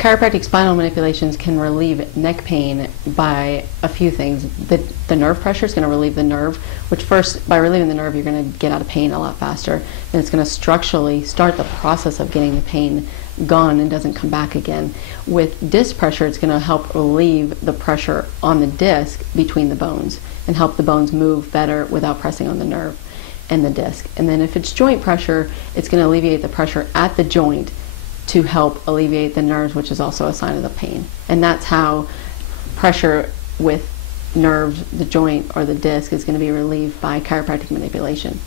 Chiropractic spinal manipulations can relieve neck pain by a few things. The nerve pressure is going to relieve the nerve, which first, by relieving the nerve, you're going to get out of pain a lot faster. And it's going to structurally start the process of getting the pain gone and doesn't come back again. With disc pressure, it's going to help relieve the pressure on the disc between the bones and help the bones move better without pressing on the nerve and the disc. And then if it's joint pressure, it's going to alleviate the pressure at the joint to help alleviate the nerves, which is also a sign of the pain. And that's how pressure with nerves, the joint or the disc, is going to be relieved by chiropractic manipulation.